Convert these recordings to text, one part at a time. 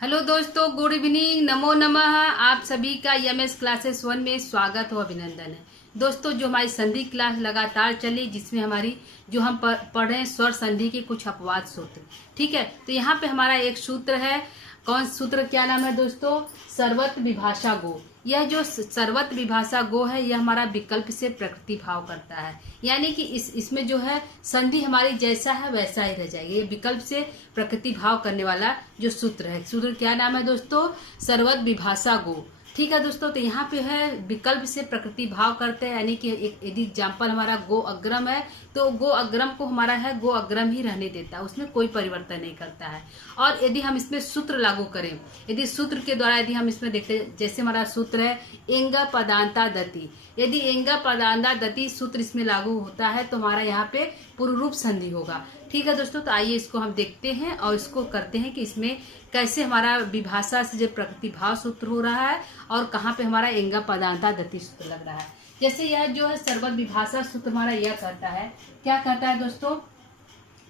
Hello दोस्तों, good evening, नमो नमः। आप सभी का एमएस क्लासेस 1 में स्वागत हो, अभिनंदन है। दोस्तों, जो हमारी संधि क्लास लगातार चली, जिसमें हमारी जो हम पढ़ रहे हैं स्वर संधि के कुछ अपवाद सूत्र, ठीक है। तो यहाँ पे हमारा एक सूत्र है। कौन सूत्र, क्या नाम है दोस्तों? सर्वत्र विभाषा गो। यह जो सर्वत्र विभाषा गो है, यह हमारा विकल्प से प्रकृति भाव करता है। यानी कि इसमें जो है संधि हमारी जैसा है वैसा ही रह जाएगी। ये विकल्प से प्रकृति भाव करने वाला जो सूत्र है, सूत्र क्या नाम है दोस्तों? सर्वत्र विभाषा गो। ठीक है दोस्तों, तो यहाँ पे है विकल्प से प्रकृति भाव करते हैं। यानी कि एक यदि एग्जाम्पल हमारा गो अग्रम है, तो गो अग्रम को हमारा है गो अग्रम ही रहने देता है, उसमें कोई परिवर्तन नहीं करता है। और यदि हम इसमें सूत्र लागू करें, यदि सूत्र के द्वारा यदि हम इसमें देखते हैं, जैसे हमारा सूत्र है एंग पदांता दति। यदि एंग पदांता दति सूत्र इसमें लागू होता है तो हमारा यहाँ पे पूर्व रूप संधि होगा। ठीक है दोस्तों, तो आइए इसको हम देखते हैं और इसको करते हैं कि इसमें कैसे हमारा विभाषा से जो प्रकृति भाव सूत्र हो रहा है और कहाँ पे हमारा एंग पदांता दति सूत्र लग रहा है। जैसे यह जो है सर्वत्र विभाषा सूत्र हमारा यह कहता है, क्या कहता है दोस्तों?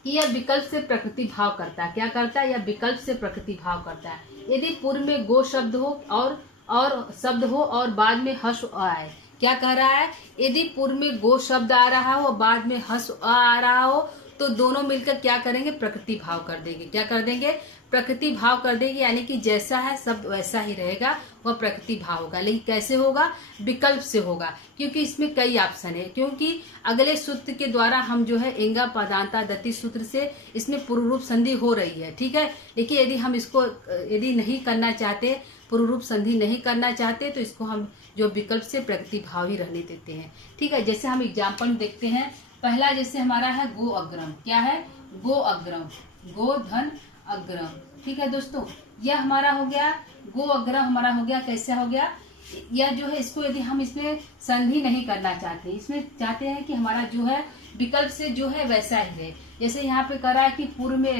कि यह विकल्प से प्रकृति भाव करता है। क्या करता है? यह विकल्प से प्रकृति भाव करता है। यदि पूर्व में गो शब्द हो और शब्द हो और बाद में हस आए। क्या कह रहा है? यदि पूर्व में गो शब्द आ रहा हो और बाद में हस आ रहा हो, तो दोनों मिलकर क्या करेंगे? प्रकृति भाव कर देंगे। क्या कर देंगे? प्रकृति भाव कर देंगे। यानी कि जैसा है सब वैसा ही रहेगा, वह प्रकृति भाव होगा। लेकिन कैसे होगा? विकल्प से होगा, क्योंकि इसमें कई ऑप्शन है। क्योंकि अगले सूत्र के द्वारा हम जो है एंग पदांता दति सूत्र से इसमें पूर्व रूप संधि हो रही है, ठीक है। लेकिन यदि हम इसको यदि नहीं करना चाहते, पूर्व रूप संधि नहीं करना चाहते, तो इसको हम जो विकल्प से प्रकृति भाव ही रहने देते हैं, ठीक है। जैसे हम एग्जाम्पल देखते हैं। पहला जैसे हमारा है गो अग्रम। क्या है? गो अग्रम, गो धन अग्रम। ठीक है दोस्तों, यह हमारा हो गया गो अग्रम। हमारा हो गया, कैसे हो गया? यह जो है इसको यदि हम इसमें संधि नहीं करना चाहते, इसमें चाहते हैं कि हमारा जो है विकल्प से जो है वैसा ही रहे। जैसे यहाँ पे कह रहा है कि पूर्व में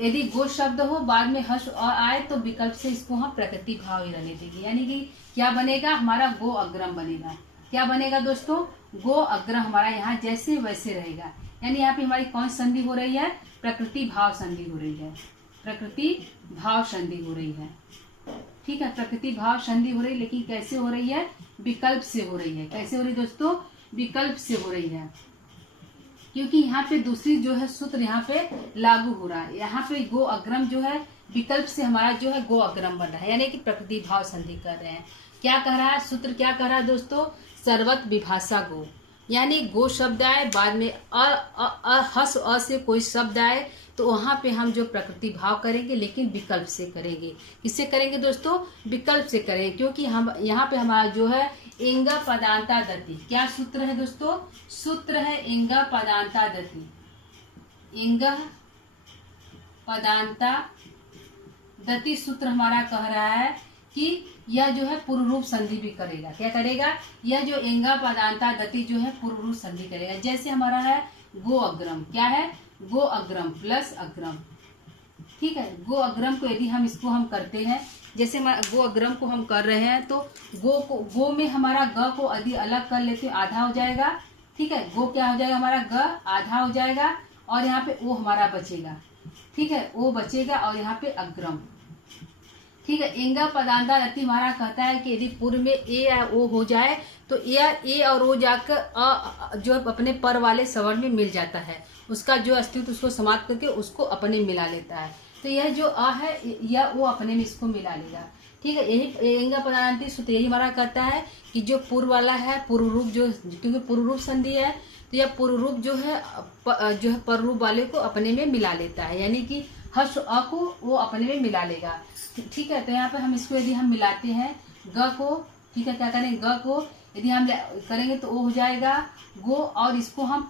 यदि गो शब्द हो, बाद में हर्ष आए, तो विकल्प से इसको हम प्रकृति भाव ही रहने देंगे। यानी कि क्या बनेगा? हमारा गो अग्रम बनेगा। क्या बनेगा दोस्तों? गो अग्रम हमारा यहाँ जैसे वैसे रहेगा। यानी यहाँ पे हमारी कौन संधि हो रही है? प्रकृति भाव संधि हो रही है। प्रकृति भाव संधि हो रही है, ठीक है। प्रकृति भाव संधि हो रही है, लेकिन कैसे हो रही है? विकल्प से हो रही है। कैसे हो रही है दोस्तों? विकल्प से हो रही है, क्योंकि यहाँ पे दूसरी जो है सूत्र यहाँ पे लागू हो रहा है। यहाँ पे गो अग्रम जो है विकल्प से हमारा जो है गो अग्रम बन रहा है, यानी कि प्रकृति भाव संधि कर रहे हैं। क्या कह रहा है सूत्र? क्या कह रहा है दोस्तों? सर्वत्र विभाषा गो। यानी गो शब्द आए, बाद में हस से कोई शब्द आए, तो वहां पे हम जो प्रकृति भाव करेंगे, लेकिन विकल्प से करेंगे। किससे करेंगे दोस्तों? विकल्प से करेंगे, क्योंकि हम यहाँ पे हमारा जो है एंग पदांता दति। क्या सूत्र है दोस्तों? सूत्र है एंग पदांता दति। एंग पदांता दति सूत्र हमारा कह रहा है कि यह जो है पूर्व रूप संधि भी करेगा। क्या करेगा? यह जो एंग पदांता दति जो है पूर्व रूप संधि करेगा। जैसे हमारा है गो अग्रम। क्या है? गो अग्रम प्लस अग्रम, ठीक है। गो अग्रम को यदि हम इसको हम करते हैं, जैसे हमारा गो अग्रम को हम कर रहे हैं, तो गो में हमारा ग को यदि अलग कर लेते आधा हो जाएगा, ठीक है। गो क्या हो जाएगा? हमारा ग आधा हो जाएगा, और यहाँ पे ओ हमारा बचेगा, ठीक है। ओ बचेगा और यहाँ पे अग्रम, ठीक है। एंग पदांता दति हमारा कहता है कि यदि पूर्व में ए या ओ हो जाए, तो ए और ओ जाकर जो अपने पर वाले स्वर्ण में मिल जाता है, उसका जो अस्तित्व उसको समाप्त करके उसको अपने मिला लेता है। तो यह जो अ है, यह वो अपने में इसको मिला लेगा, ठीक है। यही एंग पदांता सूत्र यही हमारा कहता है कि जो पूर्व वाला है, पूर्व रूप जो, क्योंकि पूर्व रूप संधि है, तो यह पूर्व रूप जो है पर रूप वाले को अपने में मिला लेता है। यानी कि हर्ष अ को वो अपने में मिला लेगा, ठीक है। तो यहाँ पे हम इसको यदि हम मिलाते हैं ग को, ठीक है, क्या करेंगे? ग को यदि हम करेंगे तो ओ हो जाएगा गो, और इसको हम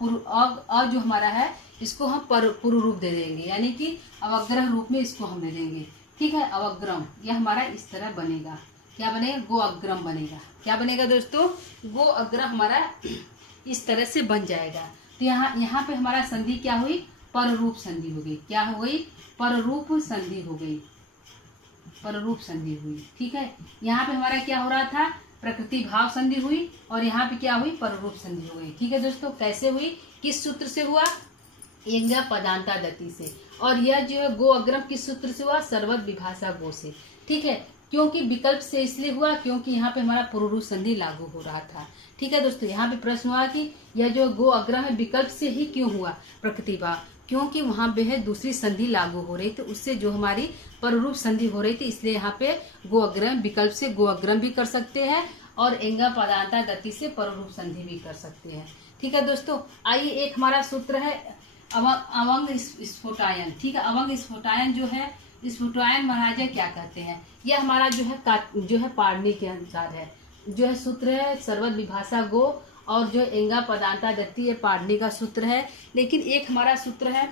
जो हमारा है इसको हम पूर्व रूप दे देंगे, यानी कि अवग्रह रूप में इसको हम दे देंगे, ठीक है। अवग्रम यह हमारा इस तरह बनेगा। क्या बनेगा? गो अग्रम बनेगा। क्या बनेगा दोस्तों? गो अग्रम हमारा इस तरह से बन जाएगा। तो यहाँ पे हमारा संधि क्या हुई? पर रूप संधि हो गई। क्या हो गई? पर रूप संधि हो गई, पर रूप संधि हुई, ठीक है। यहाँ पे हमारा क्या हो रहा था? प्रकृति भाव संधि हुई, और यहाँ पे क्या हुई? पर रूप संधि हो गई, ठीक है दोस्तों। कैसे हुई? किस सूत्र से हुआ? एंगा पदांता दति से। और यह जो है गो अग्रम किस सूत्र से हुआ? सर्वत विभाषा गो से। ठीक है, क्योंकि विकल्प से इसलिए हुआ क्योंकि यहाँ पे हमारा पुरुष संधि लागू हो रहा था। ठीक है दोस्तों, यहाँ पे प्रश्न हुआ कि यह जो गो अग्रम है विकल्प से ही क्यों हुआ प्रतिभा? क्योंकि वहां पे है दूसरी संधि लागू हो रही थी, उससे जो हमारी पररूप संधि हो रही थी, इसलिए यहाँ पे गो अग्रम विकल्प से गो अग्रम भी कर सकते हैं और एंगा पदांता गति से पररूप संधि भी कर सकते हैं। ठीक है दोस्तों, आइए एक हमारा सूत्र है अवंग स्फोटायन। ठीक है, अवंग स्फोटायन जो है, स्फोटायन महाराजा क्या कहते हैं? यह हमारा जो है पारणी के अनुसार है, जो है सूत्र है सर्वत विभाषा गो, और जो एंगा पदांता दत्ती ये पारणी का सूत्र है। लेकिन एक हमारा सूत्र है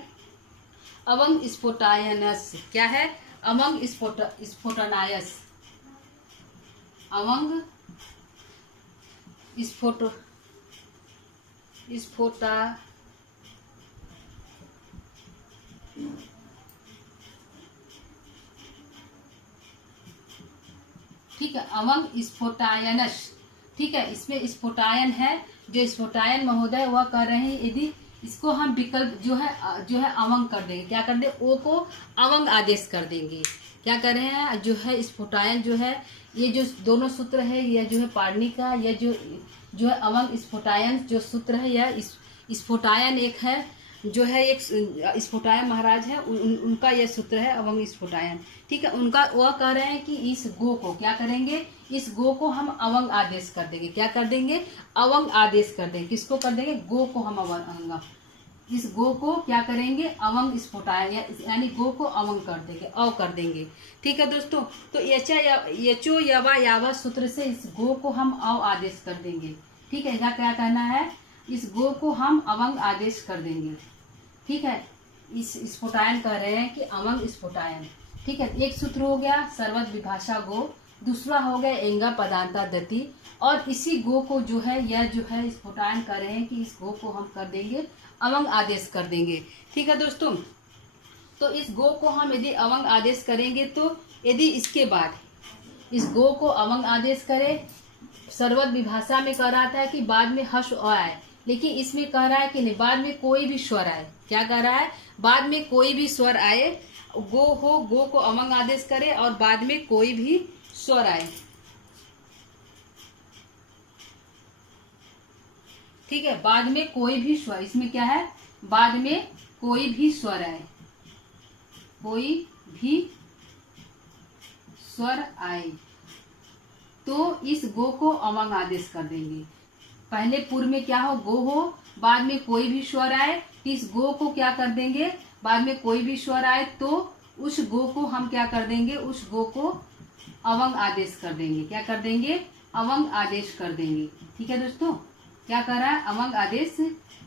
अवंग स्फोटायनस। क्या है? अवंग स्फोटनायस, अवंग स्फोटा ठीक है, अवंग स्फोटायनस। ठीक है, इसमें स्फोटायन है, जो स्फोटायन महोदय वह कर रहे हैं, यदि इसको हम विकल्प जो है अवंग कर देंगे। क्या कर दे? ओ को अवंग आदेश कर देंगे। क्या कर रहे हैं? जो है स्फोटायन जो है, ये जो दोनों सूत्र है, यह जो है पारणी का, यह जो है अवंग स्फोटायन जो सूत्र है, यह स्फोटायन एक है, जो है एक स्फोटायन महाराज है, उनका यह सूत्र है अवंग स्फोटायन। ठीक है, उनका वह कह रहे हैं कि इस गो को क्या करेंगे? इस गो को हम अवंग आदेश कर देंगे। क्या कर देंगे? अवंग आदेश कर देंगे। किसको कर देंगे? गो को हम अवंग, इस गो को क्या करेंगे? अवंग स्फोटायन, यानी गो को अवंग कर देंगे, अव कर देंगे। ठीक है दोस्तों, तो यचो यवा यावा सूत्र से इस गो को हम अव आदेश कर देंगे। ठीक है, यहाँ क्या कहना है? इस गो को हम अवंग आदेश कर देंगे। ठीक है, इस स्फोटायन कह रहे हैं कि अवंग स्फोटायन। ठीक है, एक सूत्र हो गया सर्वत विभाषा गो, दूसरा हो गया एंगा पदांता दति, और इसी गो को जो है यह जो है स्फोटायन कर रहे हैं कि इस गो को हम कर देंगे अवंग आदेश कर देंगे। ठीक है दोस्तों, तो इस गो को हम यदि अवंग आदेश करेंगे, तो यदि इसके बाद इस गो को अवंग आदेश करें, सर्वत विभाषा में कह रहा था कि बाद में हर्ष आए, लेकिन इसमें कह रहा है कि नहीं, बाद में कोई भी स्वर आए। क्या कह रहा है? बाद में कोई भी स्वर आए, गो हो, गो को अवंग आदेश करे और बाद में कोई भी स्वर आए। ठीक है, बाद में कोई भी स्वर, इसमें क्या है? बाद में कोई भी स्वर आए, कोई भी स्वर आए तो इस गो को अवंग आदेश कर देंगे। पहले पूर्व में क्या हो? गो हो, बाद में कोई भी स्वर आए, इस गो को क्या कर देंगे? बाद में कोई भी स्वर आए तो उस गो को हम क्या कर देंगे? उस गो को अवंग आदेश कर देंगे। क्या कर देंगे? अवंग आदेश कर देंगे। ठीक है दोस्तों, क्या कर रहा है? अवंग आदेश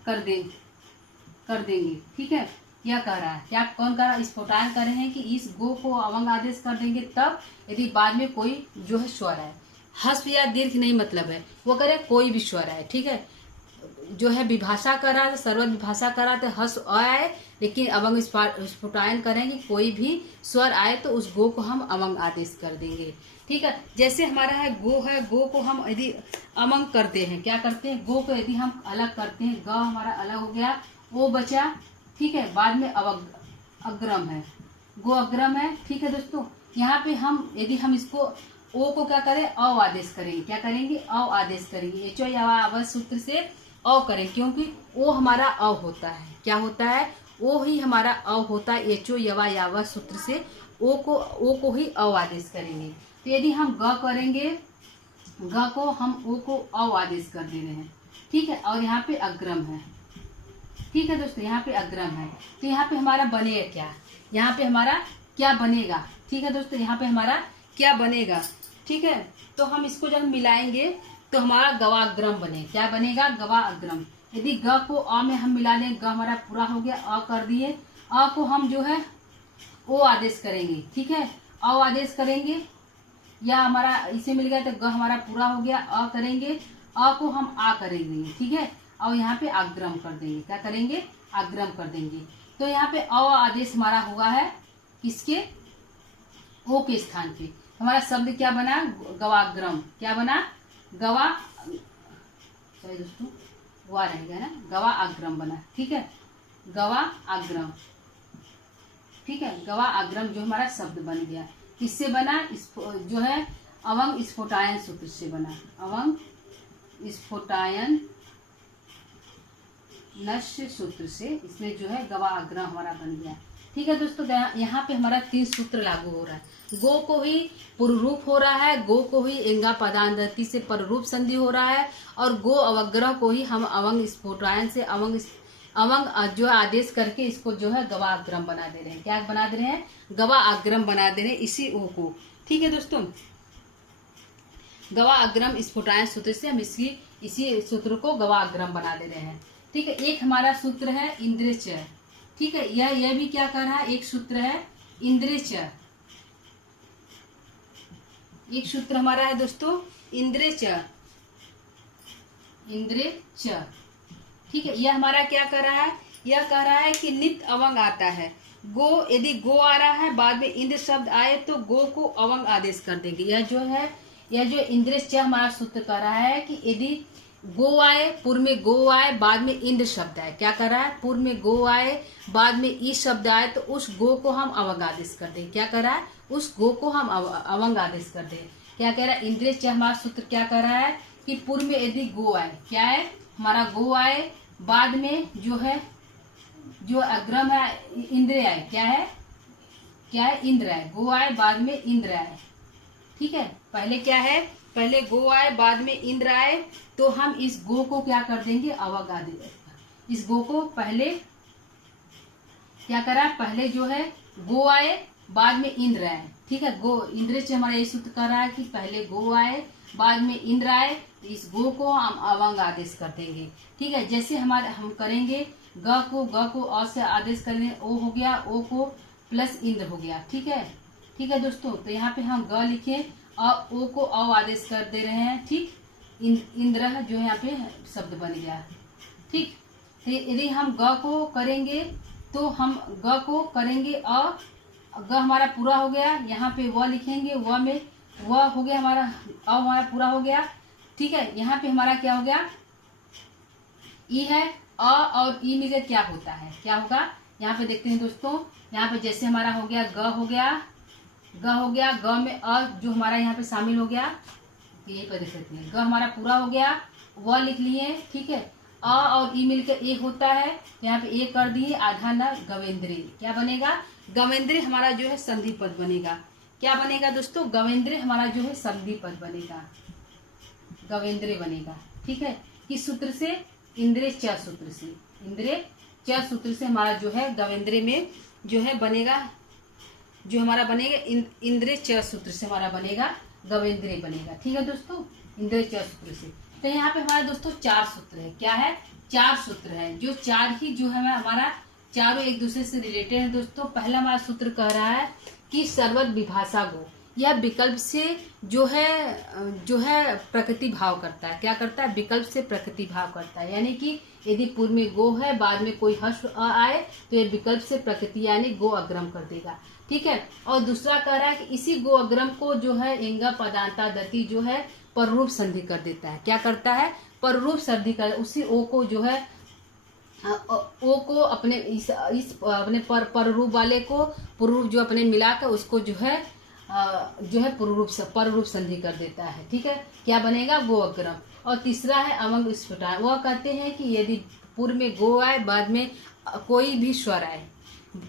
कर देंगे। ठीक है, यह कह रहा है, क्या कौन कह रहा है? स्फोटायन कर रहे हैं कि इस गो को अवंग आदेश कर देंगे तब यदि बाद में कोई जो है स्वर आए। हस्व या दीर्घ नहीं मतलब है, वो करे कोई भी स्वर आए। ठीक है, जो है विभाषा कर रहा है, सर्वत विभाषा कर रहा है, हस्व आए, लेकिन अवंग स्फोटायन करेंगे कोई भी स्वर आए तो उस गो को हम अवंग आदेश कर देंगे। ठीक है, जैसे हमारा है, गो को हम यदि अवंग करते हैं, क्या करते हैं? गो को यदि हम अलग करते हैं, ग हमारा अलग हो गया, ओ बचा। ठीक है, बाद में अग्रम है, गो अग्रम है। ठीक है दोस्तों, यहाँ पे हम यदि हम इसको ओ को क्या करें? अव आदेश करेंगे। क्या करेंगे? अव आदेश करेंगे। एचो या आवाज सूत्र से अव करें, क्योंकि ओ हमारा अव होता है। क्या होता है? ओ ही हमारा अव होता है। एचो यवा यावा सूत्र से ओ को ही अव आदेश करेंगे। तो यदि हम ग करेंगे, ग को हम ओ को अव आदेश कर दे रहे हैं। ठीक है, और यहाँ पे अग्रम है। ठीक है दोस्तों, यहाँ पे अग्रम है, तो यहाँ पे हमारा बनेगा क्या? यहाँ पे हमारा क्या बनेगा? ठीक है दोस्तों, यहाँ पे हमारा क्या बनेगा? ठीक है, तो हम इसको जब मिलाएंगे तो हमारा गवाग्रम बने। क्या बनेगा? गवाग्रम। यदि ग को अ में हम मिला लें, ग हमारा पूरा हो गया, अ कर दिए, अ को हम जो है ओ आदेश करेंगे। ठीक है, अ आदेश करेंगे, या हमारा इसे मिल गया तो ग हमारा पूरा हो गया, अ करेंगे, अ को हम आ करेंगे। ठीक है, और यहाँ पे आग्रम कर देंगे। क्या करेंगे? आग्रम कर देंगे। तो यहाँ पे अ आदेश हमारा हुआ है किसके? ओ के स्थान पे। हमारा शब्द क्या बना? गवाग्रम। क्या बना? गवा, सॉरी दोस्तों, हुआ रहेगा ना, गवा अग्रम बना। ठीक है, गवा अग्रम, ठीक है, गवा अग्रम जो हमारा शब्द बन गया, किससे बना, जो है अवंग स्फोटायन सूत्र से बना, अवंग स्फोटायन नश्य सूत्र से इसमें जो है गवा अग्रम हमारा बन गया। ठीक है दोस्तों, यहाँ पे हमारा 3 सूत्र लागू हो रहा है। गो को ही पुरुरूप हो रहा है, गो को ही एंगा पदांधति से पररूप संधि हो रहा है, और गो अवग्रह को ही हम अवंग स्फोटायन से अवंग जो आदेश करके इसको जो है गवा अग्रम बना दे रहे हैं। क्या बना दे रहे हैं, गवा अग्रम बना दे रहे हैं इसी ओ को। ठीक है दोस्तों, गवा अग्रम स्फोटायन सूत्र से हम इसी सूत्र को गवा अग्रम बना दे रहे हैं। ठीक है, एक हमारा सूत्र है इंद्रेचर। ठीक है, यह भी क्या कर रहा है, एक सूत्र है इंद्रेचर, एक सूत्र हमारा है दोस्तों इंद्रेचर, इंद्रेचर। ठीक है, यह हमारा क्या कर रहा है, यह कह रहा है कि नित अवंग आता है। गो, यदि गो आ रहा है बाद में इंद्र शब्द आए तो गो को अवंग आदेश कर देंगे। यह जो इंद्रेचर हमारा सूत्र कर रहा है कि यदि गो आए, पूर्व में गो आए, बाद में इंद्र शब्द आए, क्या कर रहा है, पूर्व में गो आए, बाद में ई शब्द आए तो उस गो को हम अवंग आदेश कर दें। क्या कर रहा है, उस गो को हम अवंग आदेश कर दें। क्या कह रहा है, इंद्रेचर हमारा सूत्र क्या कर रहा है कि पूर्व में यदि गो आए, क्या है हमारा, गो आए, बाद में जो है जो अग्रम है इंद्र आए, क्या है इंद्र आए, गो आए बाद में इंद्र आए। ठीक है, पहले क्या है, पहले गो आए बाद में इंद्र आए तो हम इस गो को क्या कर देंगे, अवंग आदेश। इस गो को पहले क्या करा, पहले जो है गो आए बाद में इंद्र आए। ठीक है, गो इंद्र से हमारा ये सूत्र कर रहा है कि पहले गो आए बाद में इंद्र आए तो इस गो को हम अवंग आदेश कर देंगे। ठीक है, जैसे हम करेंगे ग को अ से आदेश करेंगे, ओ हो गया, ओ को प्लस इंद्र हो गया। ठीक है दोस्तों, तो यहाँ पे हम ग लिखे और ओ को अ आदेश कर दे रहे हैं। ठीक, इंद्र जो यहाँ पे शब्द बन गया। ठीक, यदि हम ग को करेंगे तो हम ग को करेंगे अ, ग हमारा पूरा हो गया, यहाँ पे व लिखेंगे, व में व हो गया हमारा, अ हमारा पूरा हो गया। ठीक है, यहाँ पे हमारा क्या हो गया, ई है, अ और ई मिलकर क्या होता है, क्या होगा, यहाँ पे देखते हैं दोस्तों, यहाँ पे जैसे हमारा हो गया ग हो गया, ग में अ जो हमारा यहाँ पे शामिल हो गया, ये पर देख सकते हैं, ग हमारा पूरा हो गया, व लिख लिए। ठीक है, अ और ई मिलकर ए होता है, यहाँ पे ए कर दिए, आधा न गवेंद्री, क्या बनेगा, गवेंद्री हमारा जो है संधि पद बनेगा। क्या बनेगा दोस्तों, गवेंद्री हमारा जो है संधि पद बनेगा, गवेंद्री बनेगा। ठीक है, किस सूत्र से, इंद्रेचर सूत्र से, इंद्रेचर सूत्र से हमारा जो है गवेंद्री में जो है बनेगा, जो हमारा बनेगा इंद्रेचर सूत्र से हमारा बनेगा गवेंद्री बनेगा। ठीक है दोस्तों, इंद्रेचर सूत्र से। तो यहाँ पे हमारे दोस्तों 4 सूत्र है, क्या है, 4 सूत्र है, जो 4 ही जो है हमारा चारों एक दूसरे से रिलेटेड है दोस्तों। पहला हमारा सूत्र कह रहा है कि सर्वत विभाषा गो, यह विकल्प से जो है प्रकृति भाव करता है। क्या करता है, विकल्प से प्रकृति भाव करता है, यानी कि यदि पूर्व में गो है बाद में कोई हर्ष आए तो ये विकल्प से प्रकृति यानी गो अग्रम कर देगा। ठीक है, और दूसरा कह रहा है कि इसी गो अग्रम को जो है एंगा पदांता दति जो है पररूप संधि कर देता है। क्या करता है, पररूप संधि कर, उसी ओ को जो है ओ को अपने इस अपने पररूप वाले को पुरूप जो अपने मिलाकर उसको जो है पररूप संधि कर देता है। ठीक है, क्या बनेगा, गो अग्रम। और तीसरा है अवंग स्फुटायन, वह कहते हैं कि यदि पूर्व में गो आए बाद में कोई भी स्वर आए,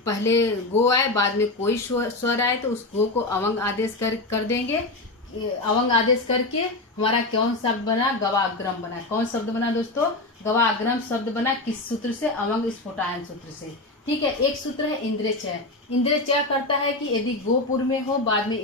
पहले गो आए बाद में कोई स्वर आए तो उस गो को अवंग आदेश कर देंगे। अवंग आदेश करके हमारा कौन शब्द बना, गवाग्रम बना। कौन शब्द बना दोस्तों, गवाग्रम शब्द बना, किस सूत्र से, अवंग स्फोटायन सूत्र से। ठीक है, एक सूत्र है इंद्रेचय। इंद्रेचय करता है कि यदि गो पूर्व में हो बाद में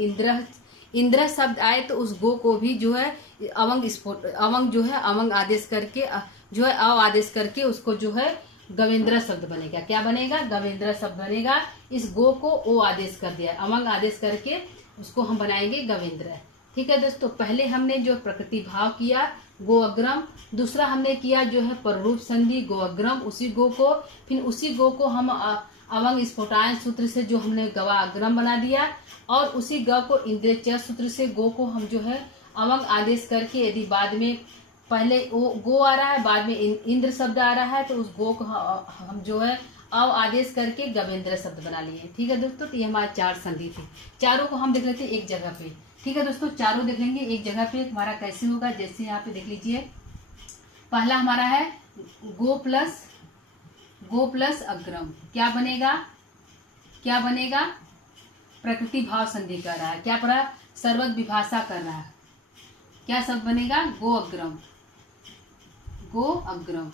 इंद्र शब्द आए तो उस गो को भी जो है अवंग आदेश करके जो है अव आदेश करके उसको जो है गवेंद्र शब्द बनेगा। क्या बनेगा, गवेंद्र शब्द बनेगा। इस गो को ओ आदेश कर दिया, अवंग आदेश करके उसको हम बनाएंगे गवेंद्र। ठीक है दोस्तों, पहले हमने जो प्रकृति भाव किया गो अग्रम, दूसरा हमने किया जो है पररूप संधि गो अग्रम, उसी गो को फिर उसी गो को हम अवंग स्फोटायन सूत्र से जो हमने गवा अग्रम बना दिया, और उसी ग को इंद्रेचय सूत्र से गो को हम जो है अवंग आदेश करके यदि बाद में पहले गो आ रहा है बाद में इंद्र शब्द आ रहा है तो उस गो को हम जो है अव आदेश करके गवेंद्र शब्द बना लिए। ठीक है दोस्तों, तो ये हमारे 4 संधि थे। चारों को हम देख लेते हैं एक जगह पे। ठीक है दोस्तों, चारों देख लेंगे एक जगह पे। हमारा कैसे होगा, जैसे यहाँ पे देख लीजिए, पहला हमारा है गो प्लस अग्रम। क्या बनेगा, क्या बनेगा, प्रकृति भाव संधि कर रहा है। क्या पढ़ा, सर्वत विभाषा कर रहा है। क्या शब्द बनेगा, गो अग्रम, गो अग्रम।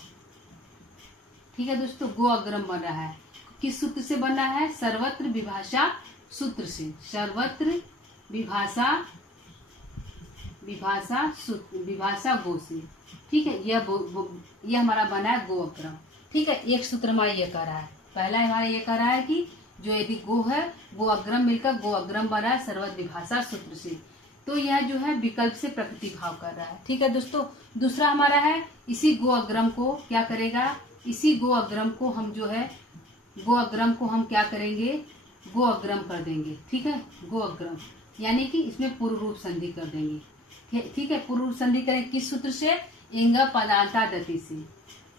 ठीक है दोस्तों, गो अग्रम बन रहा है। किस सूत्र से बन रहा है, सर्वत्र विभाषा सूत्र से। सर्वत्र विभाषा गो से। ठीक है, यह हमारा बना है गो अग्रम। ठीक है, एक सूत्र हमारा ये कह रहा है, पहला हमारा ये कह रहा है कि जो यदि गो है, गो अग्रम मिलकर गो अग्रम बना है सर्वत विभाषा सूत्र से। तो यह जो है विकल्प से प्रकृति भाव कर रहा है। ठीक है दोस्तों, दूसरा हमारा है इसी गो अग्रम को क्या करेगा, इसी गो अग्रम को हम जो है, गो अग्रम को हम क्या करेंगे, गो अग्रम कर देंगे। ठीक है, गो अग्रम यानी कि इसमें पूर्व रूप संधि कर देंगे। ठीक है, पूर्व रूप संधि करें किस सूत्र से, इंग पदांता दति से।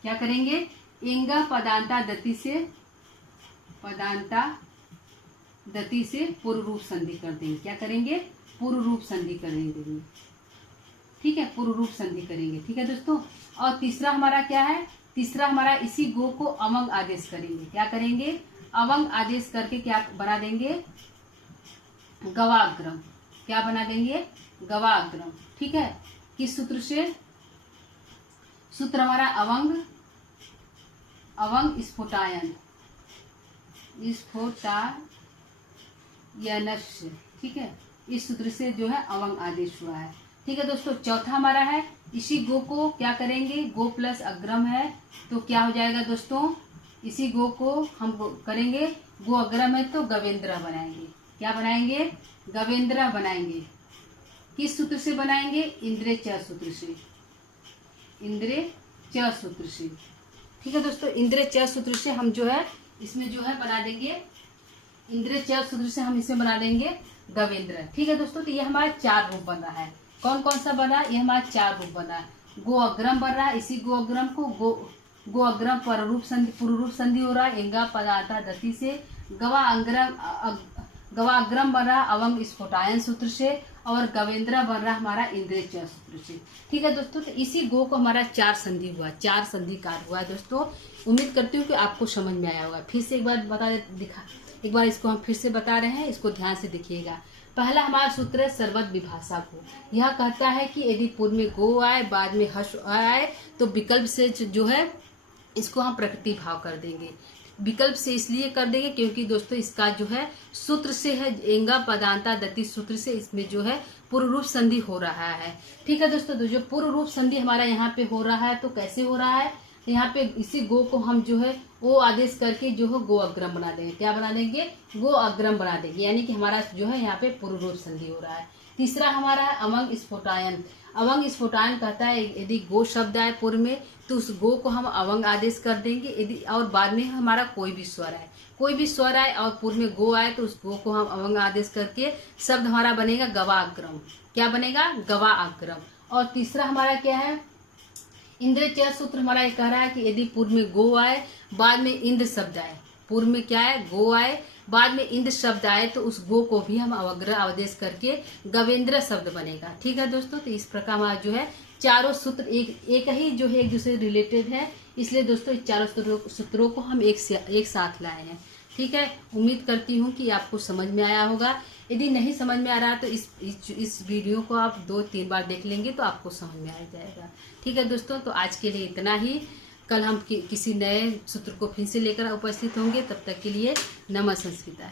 क्या करेंगे, इंग पदांता दति से पूर्व रूप संधि कर देंगे। क्या करेंगे, पूर्व रूप संधि करेंगे। ठीक है, पूर्व रूप संधि करेंगे। ठीक है दोस्तों, और तीसरा हमारा क्या है, तीसरा हमारा इसी गो को अवंग आदेश करेंगे। क्या करेंगे, अवंग आदेश करके क्या बना देंगे, गवाग्रम। क्या बना देंगे, गवाग्रम। ठीक है, किस सूत्र से, सूत्र हमारा अवंग स्फोटायन से। ठीक है, इस सूत्र से जो है अवंग आदेश हुआ है। ठीक है दोस्तों, चौथा हमारा है इसी गो को क्या करेंगे, गो प्लस अग्रम है तो क्या हो जाएगा दोस्तों, इसी गो को हम करेंगे, गो अग्रम है तो गवेंद्र बनाएंगे। क्या बनाएंगे, गवेंद्र बनाएंगे। किस सूत्र से बनाएंगे, इंद्रे च सूत्र से, इंद्रे च सूत्र से। ठीक है दोस्तों, इंद्रे च सूत्र से हम जो है इसमें जो है बना देंगे, इंद्रे च सूत्र से हम इसमें बना देंगे गवेंद्र। ठीक है दोस्तों, तो ये हमारा 4 रूप बन रहा है। कौन कौन सा बना, ये हमारा 4 रूप बना है। गो अग्रम बन रहा है, इसी गो अग्रम को गो अग्रम पूर्व रूप संधि हो रहा है इंगा पदार्था दति से। गवा अग्रम बन रहा है अवंग स्फोटायन सूत्र से, और गवेंद्र बन रहा हमारा इंद्रिय च सूत्र से। ठीक है दोस्तों, तो इसी गो को हमारा 4 संधि हुआ, 4 संधि कार हुआ है दोस्तों। उम्मीद करती हूँ कि आपको समझ में आया होगा। फिर से एक बार इसको हम फिर से बता रहे हैं, इसको ध्यान से देखिएगा। पहला हमारा सूत्र है सर्वत विभाषा को। यह कहता है कि यदि पूर्व में गो आए, बाद में हर्ष आए, तो विकल्प से जो है इसको हम प्रकृति भाव कर देंगे। विकल्प से इसलिए कर देंगे क्योंकि दोस्तों इसका जो है सूत्र से है, एंगा पदांता दति सूत्र से इसमें जो है पूर्व रूप संधि हो रहा है। ठीक है दोस्तों, तो जो पूर्व रूप संधि हमारा यहाँ पे हो रहा है, तो कैसे हो रहा है, यहाँ पे इसी गो को हम जो है वो आदेश करके जो है गो अग्रम बना देंगे। क्या बना देंगे, गो अग्रम बना देंगे, यानी कि हमारा जो है यहाँ पे पूर्व रूप संधि हो रहा है। तीसरा हमारा है अवंग स्फोटायन। अवंग स्फोटायन कहता है यदि गो शब्द आए पूर्व में तो उस गो को हम अवंग आदेश कर देंगे। यदि और बाद में हमारा कोई भी स्वर आए और पूर्व में गो आए तो उस गो को हम अवंग आदेश करके शब्द हमारा बनेगा गवाग्रम। क्या बनेगा, गवाग्रम। और तीसरा हमारा क्या है, इंद्र च सूत्र हमारा ये कह रहा है कि यदि पूर्व में गो आए, बाद में इंद्र शब्द आए, पूर्व में क्या है, गो आए, बाद में इंद्र शब्द आए, तो उस गो को भी हम अवग्रह आदेश करके गवेंद्र शब्द बनेगा। ठीक है दोस्तों, तो इस प्रकार हमारा जो है चारों सूत्र एक ही जो है एक दूसरे रिलेटेड है, इसलिए दोस्तों इस चारों सूत्रों को हम एक साथ लाए हैं। ठीक है, उम्मीद करती हूँ कि आपको समझ में आया होगा। यदि नहीं समझ में आ रहा तो इस वीडियो को आप 2-3 बार देख लेंगे तो आपको समझ में आ जाएगा। ठीक है दोस्तों, तो आज के लिए इतना ही। कल हम किसी नए सूत्र को फिर से लेकर उपस्थित होंगे। तब तक के लिए नमः संस्कृता।